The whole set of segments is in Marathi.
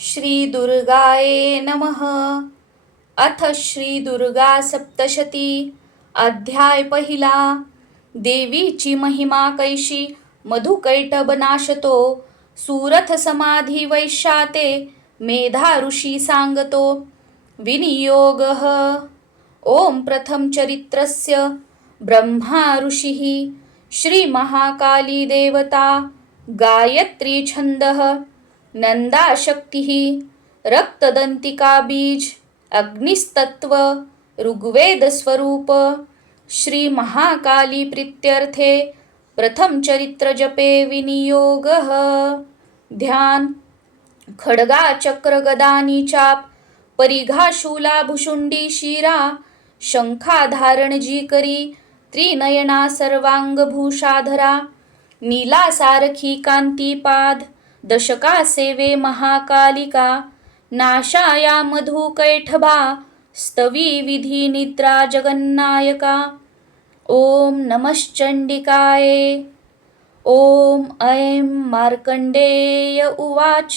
श्रीदुर्गाये नमः। अथ श्रीदुर्गा सप्तशती अध्याय पहिला। देवीची महिमा कैशी मधुकैटबनाशतो। सुरथ समाधी वैशाते मेधा ऋषी सांगतो। विनियोग। ओम प्रथम चरित्रस्य ब्रह्मा ऋषिः। श्रीमहाकाली देवता गायत्री छन्दः। नन्दाशक्तिः रक्तदन्तिका बीज अग्निस्तत्व ऋग्वेदस्वरूप श्रीमहाकाली प्रीत्यर्थे प्रथम चरित्र जपे विनियोगः। ध्यान खड्गा चक्र गदानी चाप परिघा शूला भुशुंडी शिरा शंखा धारण जी करी त्रिनयना सर्वांगभूषाधरा नीला सारखी कांतीपाद दशका सेवे महाकालिका नाशाया मधु कैठभा स्तवी विधी निद्रा जगन्नायका। ओम नमश्चंडिकाय ओम ऐं मार्कंडेय उवाच।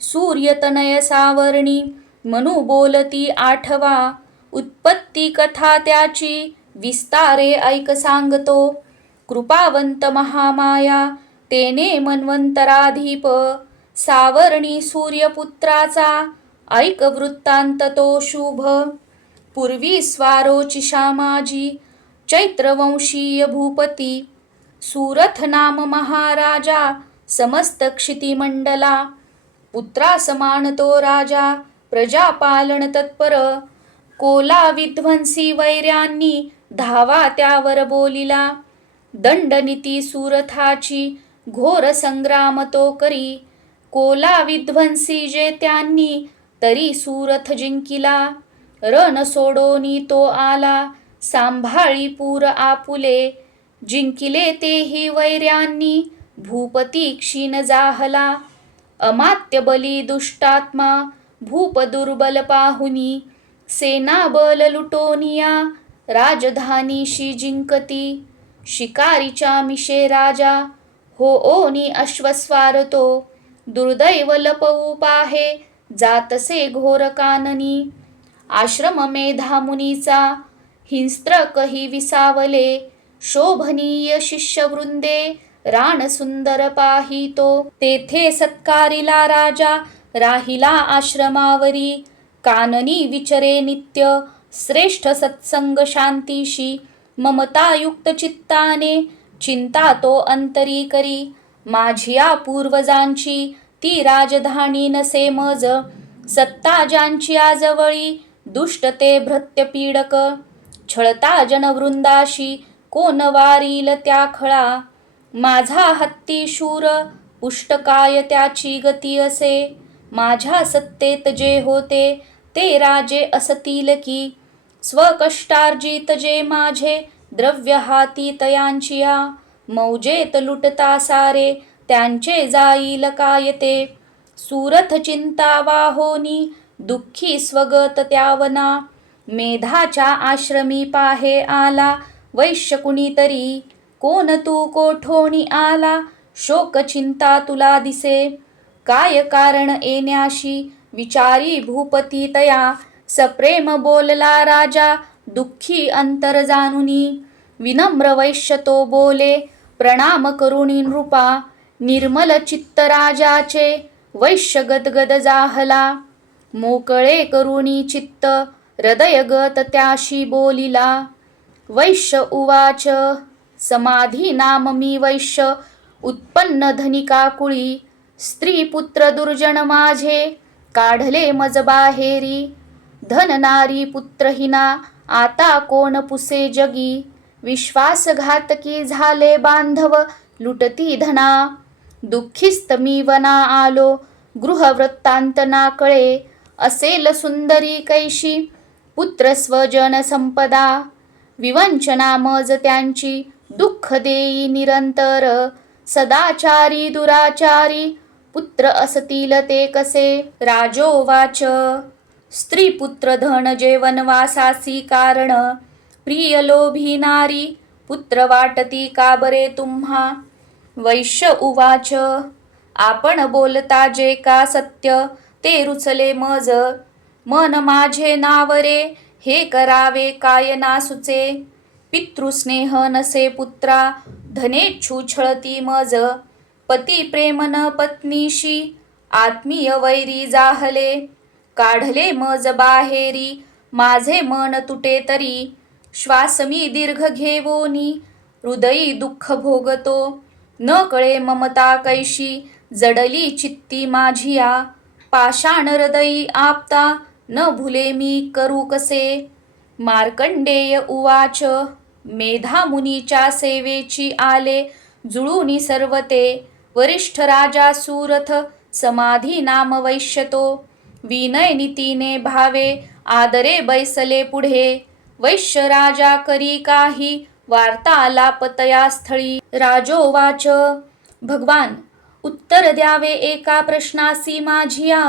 सूर्यतनय सावर्णी मनु बोलती आठवा। उत्पत्ती कथा त्याची विस्तारे ऐक सांगतो। कृपावंत महामाया तेने मन्वंतराधीप सावरणी सूर्यपुत्राचा ऐक वृत्तांत तो शुभ। पूर्वी स्वारोचिशामाजी चैत्रवंशीय भूपती सुरथ नाम महाराजा समस्त क्षितिमंडला पुत्रा समान तो राजा प्रजापालन तत्पर कोला विध्वंसी वैर्यांनी धावा त्यावर बोलिला। दंडनीती सुरथाची घोर संग्राम तो करी. कोला विध्वंसी जे त्यांनी तरी सुरथ जिंकिला. रण सोडोनी तो आला सांभाळी पूर आपुले. जिंकिले तेही वैर्यांनी भूपती क्षीण जाहला. अमात्य बली दुष्टात्मा भूप दुर्बल पाहुनी. सेना बल लुटोनिया राजधानीशी जिंकती. शिकारीच्या मिशे राजा हो ओनी अश्वस्वारतो। दुर्दैव लपवू पाहे जातसे घोर काननी। आश्रम मेधा मुनीचा हिंस्त्र कही विसावले। शोभनीय शिष्यवृंदे राण सुंदर पाहितो। तेथे सत्कारिला राजा राहिला आश्रमावरी। काननी विचरे नित्य श्रेष्ठ सत्संग शांतीशी। ममतायुक्त चित्ताने चिंता तो अंतरी करी. माझिया पूर्वजांची ती राजधानी नसे मज. सत्ता ज्यांची आजवळी दुष्ट ते भृत्य पीडक छळता जनवृंदाशी कोण वारील त्या खळा. माझा हत्ती शूर पुष्टकाय त्याची गती असे. माझ्या सत्तेत जे होते ते राजे असतील की. स्वकष्टार्जित जे माझे द्रव्य हाती तयांचिया मौजेत लुटता सारे त्यांचे जाईल कायते. सुरथ चिंता वाहोनी दुःखी स्वगत त्यावना मेधाच्या आश्रमी पाहे आला वैश्य कुणीतरी कोण तू कोठोणी आला शोक चिंता तुला दिसे. काय कारण येण्याशी विचारी भूपती तया सप्रेम बोलला राजा दुःखी अंतर जानुनी विनम्र वैश्य तो बोले प्रणाम करुणी नृपा निर्मल चित्त राजाचे वैश्य गदगद जाहला. मोकळे करुणी चित्त हृदय गत त्याशी बोलिला. वैश्य उवाच समाधी नाम मी वैश्य उत्पन्न धनिका कुळी स्त्री पुत्र दुर्जन माझे काढले मज बाहेरी धन नारी पुत्रहीना आता कोण पुसे जगी? विश्वासघातकी झाले बांधव? लुटती धना. दुःखीस्त मी वना आलो. गृहवृत्तांत ना कळे. असेल सुंदरी कैशी? पुत्र स्वजन संपदा. विवंचना मज त्यांची. दुःख देई निरंतर. सदाचारी दुराचारी. पुत्र असतील ते कसे? राजोवाच. स्त्री पुत्र धन जेवन वासासी कारण. प्रिय लोभी नारी पुत्र वाटती का बरे तुम्हा? वैश्य उवाच आपण बोलता जे का सत्य ते रुचले मज. मन माझे नावरे हे करावे काय ना सुचे पितृस्नेह नसे पुत्रा धनेच्छू छळती मज. पती प्रेम न पत्नीशी आत्मीय वैरी जाहले. काढले मज बाहेरी माझे मन तुटे तरी श्वास मी दीर्घ घेवोनी हृदयी दुःख भोगतो न कळे ममता कैशी जडली चित्ती माझिया पाषाण हृदयी आपता न भुले मी करू कसे मार्कंडेय उवाच मेधा मुनीच्या सेवेची आले जुळूनी सर्वते वरिष्ठ राजा सुरथ समाधी नाम वैश्यतो विनय नीतीने भावे आदरे बैसले पुढे. वैश्य राजा करी काही वार्ता लापतया स्थळी. राजोवाच भगवान उत्तर द्यावे एका प्रश्नासी माझिया.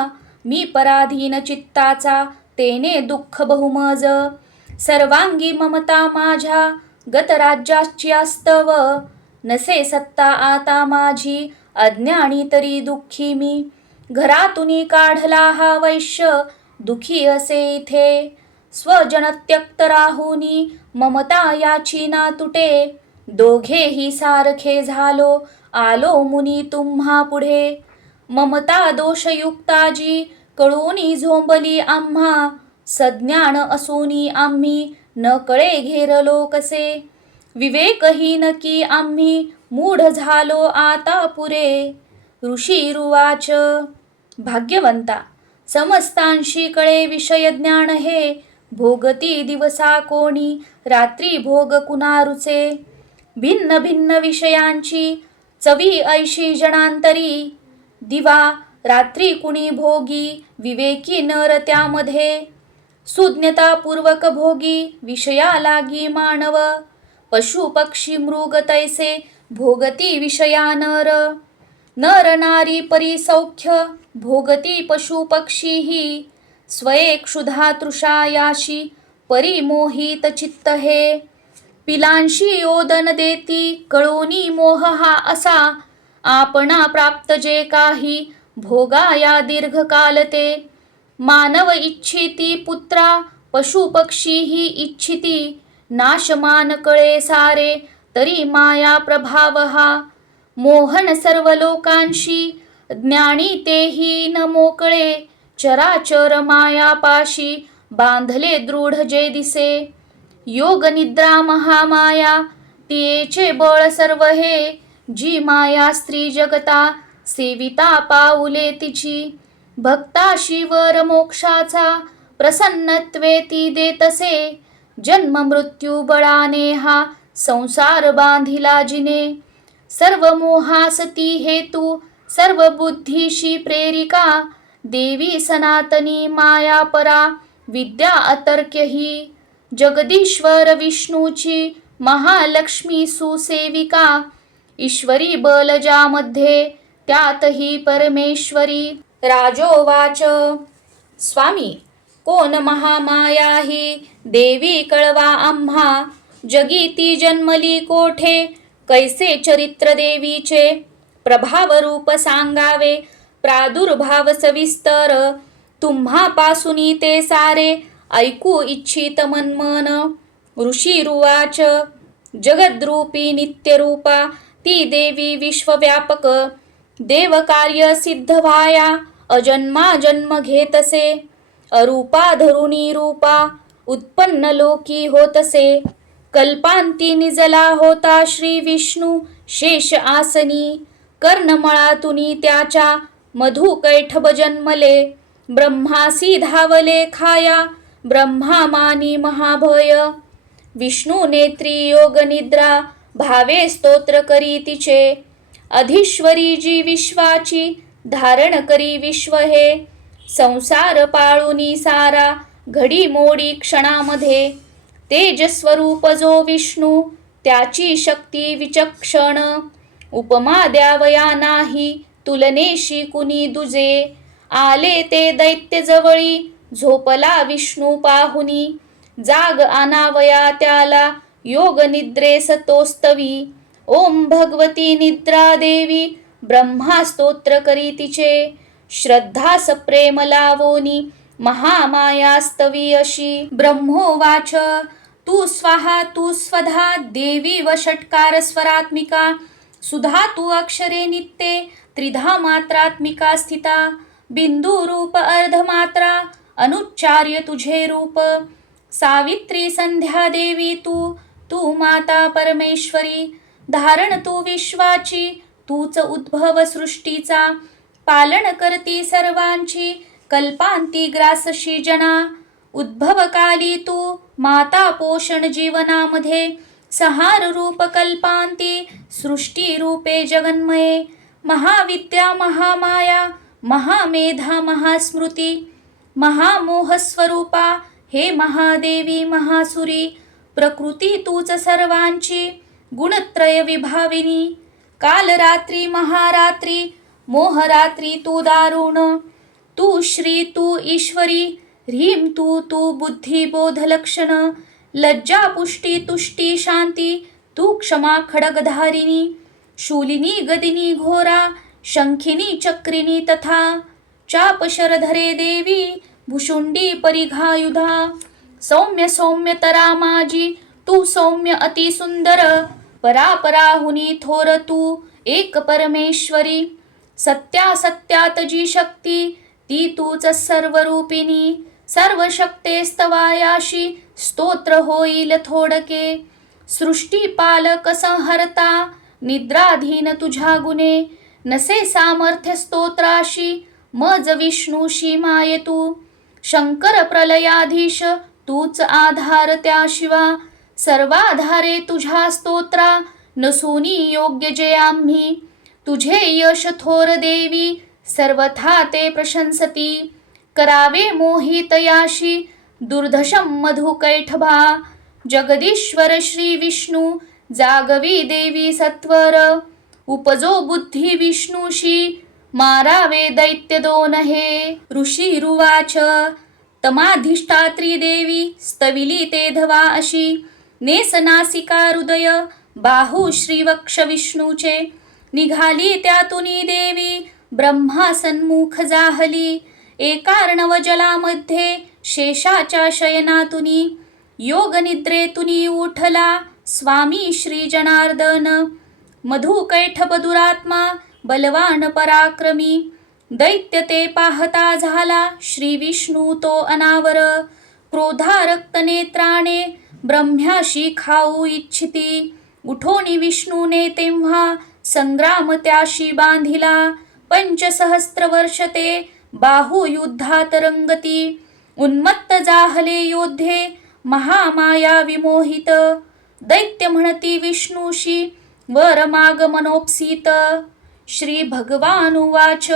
मी पराधीन चित्ताचा तेने दुःख बहुमज. सर्वांगी ममता माझ्या गतराज्याची अस्तव. नसे सत्ता आता माझी अज्ञानी तरी दुःखी मी. घरातून काढला हा वैश्य दुखी असे इथे. स्वजन त्यक्त राहुनी ममता याची ना तुटे. दोघेही सारखे झालो आलो मुनी तुम्हा पुढे. ममता दोषयुक्ताजी कळूनी झोंबली आम्हा. सज्ञान असूनी आम्ही न कळे घेरलो कसे विवेकहीन की आम्ही मूढ झालो आता पुरे. ऋषी रुवाच भाग्यवंता समस्तांशी कळे विषय ज्ञान हे भोगती दिवसा कोणी रात्री भोग कुणारुचे? भिन्न भिन्न विषयांची चवी ऐशी जणांतरी दिवा रात्री कुणी भोगी विवेकी नर त्यामध्ये? सुज्ञतापूर्वक भोगी विषया लागी मानव पशु पक्षी मृग तैसे भोगती विषया नर। नर नारी परिसौख्य भोगती पशु पक्षी ही स्वये क्षुधा तृषायाशी परिमोहित चित्त हे पिलांशी योदन देती कळोनी मोह हा असा आपणा प्राप्त जे काही भोगाया दीर्घकाल ते. मानव इच्छिती पुत्रा पशु पक्षी ही इच्छिती नाशमान कळे सारे तरी माया प्रभाव हा. मोहन सर्व लोकांशी ज्ञानी तेही न मोकळे चराचर मायापाशी बांधले दृढ जे दिसे. योग निद्रा महामाया तियेचे बळ सर्व हे जी माया स्त्री जगता सेविता पाऊले तिची. भक्ता शिवर मोक्षाचा प्रसन्नत्वे ती देतसे. जन्म मृत्यू बळाने हा संसार बांधिला जिने. सर्व मोहासती हेतू सर्व बुद्धीशी प्रेरिका देवी सनातनी माया परा विद्या अतर्क्य ही जगदीश्वर विष्णूची महालक्ष्मी सुसेविका ईश्वरी बलजामध्ये त्यातही परमेश्वरी। राजोवाच। स्वामी कोण महामाया ही देवी कळवा आम्हा जगीती जन्मली कोठे? कैसे चरित्र देवीचे प्रभाव रूप सांगावे? प्रादुर्भाव सविस्तर तुम्हापासून ते सारे ऐकू इच्छित मनमन. ऋषी रुवाच जगद्रूपी नित्यरूपा ती देवी विश्वव्यापक देवकार्य सिद्ध व्हाया अजन्मा जन्म घेतसे. अरूपा धरुणी रूपा उत्पन्न लोकी होतसे. कल्पांती निजला होता श्री विष्णू शेष आसनी. कर्णमळातुनी त्याच्या मधु कैठब जन्मले ब्रह्मासी धावले खाया ब्रह्मामानी महाभय. विष्णू नेत्री योग निद्रा भावे स्तोत्र करी तिचे. अधीश्वरी जी विश्वाची धारण करी विश्व हे. संसार पाळुनी सारा घडी मोडी क्षणामध्ये. तेजस्वरूप जो विष्णू त्याची शक्ती विचक्षण. उपमा द्यावया नाही तुलनेशी कुणी दुजे. आले ते दैत्य जवळी झोपला विष्णू पाहुनी. जाग आनावया त्याला योग निद्रे सतोस्तवी. ओम भगवती निद्रा देवी ब्रह्मा स्तोत्र करी तिचे. श्रद्धा सप्रेम लावोनी महामायास्तवी अशी ब्रह्मोवाच। तू स्वाहा तू स्वधा देवी व षटकार स्वरात्मिका सुधा तू अक्षरे नित्ये त्रिधा मात्रात्मिका स्थिता। बिंदू रूप अर्धमात्रा अनुच्चार्य तुझे रूप। सावित्री संध्या देवी तू तू माता परमेश्वरी। धारण तू विश्वाची तूच उद्भव सृष्टीचा। पालन करती सर्वांची कल्पांती ग्रासशी जना। उद्भव काली तू माता पोषण जीवनामध्ये सहार रूप कल्पांती सृष्टी रूपे जगन्मये। महाविद्या महामाया महामेधा महास्मृती महामोहस्वरूपा हे महादेवी महासुरी प्रकृती तूच सर्वांची गुणत्रय विभाविनी। कालरात्री महारात्री मोहरात्री तू दारुण। तू श्री तू ईश्वरी ह्रीं तू तू बुद्धी बोध लज्जा पुष्टी तुष्टी शांती तू क्षमा खडगधारिणी शूलिनी गदिनी घोरा शंखिनी चक्रिणी तथा चापशरधरे देवी भुशुंडी परिघायुधा सौम्य सौम्य तरा माझी तू सौम्य अति सुंदर परापराहुनी थोर तू एक परमेश्वरी सत्या सत्यात जी शक्ती ती तूच सर्वरूपिणी सर्व शक्तेस्तवायाशी स्तोत्र होईल थोडके. सृष्टी पालक संहरता निद्राधीन तुझ्या गुणे नसे सामर्थ्य स्तोत्राशी मज विष्णूशी माये तू. शंकर प्रलयाधीश तूच आधार त्याशिवा सर्वाधारे तुझ्या स्तोत्रा नसुनी योग्य जे आम्ही. तुझे यश थोर देवी सर्वथा ते प्रशंसती। करावे मोहितयाशी दुर्धशं दुर्धशम जगदीश्वर श्री विष्णू जागवी देवी सत्वर। उपजो बुद्धी विष्णूशी मारावे दैत्य दोन हे ऋषी रुवाच तमाधिष्ठात्री देवी स्तविली ते धवा अशी नेसनासिका हृदय बाहू श्रीवक्ष विष्णूचे। निघाली त्यातुनी देवी ब्रह्मा सन्मुख जाहली एकार्णव जलामध्ये शेषाच्या शयनातुनी योगनिद्रेतुनी उठला स्वामी श्री जनार्दन मधु दुरात्मा बलवान पराक्रमी दैत्य ते पाहता झाला श्री विष्णू तो अनावर क्रोधारक्तनेत्राणे ब्रह्म्याशी खाऊ इच्छिती उठोनी विष्णूने तेव्हा संग्राम त्याशी बांधिला पंचसहस्त्र वर्ष ते बाहुयुद्धातरंगती रंगती उन्मत्त जाहले योद्धे महामाया विमोहित दैत्य म्हणती विष्णूशी वर माग श्री भगवान उवाच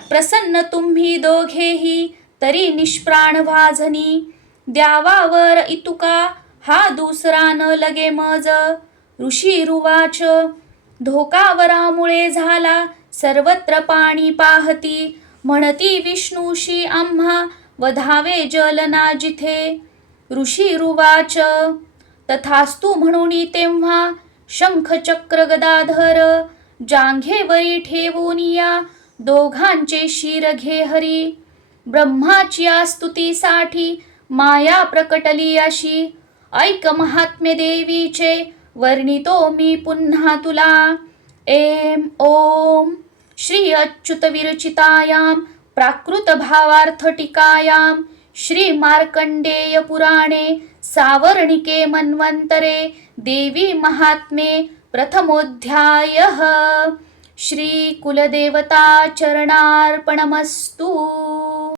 प्रसन्न तुम्ही दोघेही तरी निष्प्राण वाझनी द्यावावर इतुका हा दुसरा न लगे मज ऋषी रुवाच धोकावरामुळे झाला सर्वत्र पाणी पाहती. म्हणती विष्णूशी आम्हा वधावे जलना जिथे ऋषी रुवाच तथास्तु म्हणून तेव्हा शंख चक्र गदाधर जांघेवरी ठेवून या दोघांचे शिर घे हरी. ब्रह्माची स्तुतीसाठी माया प्रकटली अशी. ऐक महात्म्य देवीचे वर्णितो मी पुन्हा तुला. एम ओम श्री अच्युत विरचितायां प्राकृत भावार्थ श्री मार्कंडेय पुराणे सावर्णिके मन्वन्तरे देवी महात्मे प्रथमोऽध्यायः। श्री कुलदेवता चरणार्पणमस्तु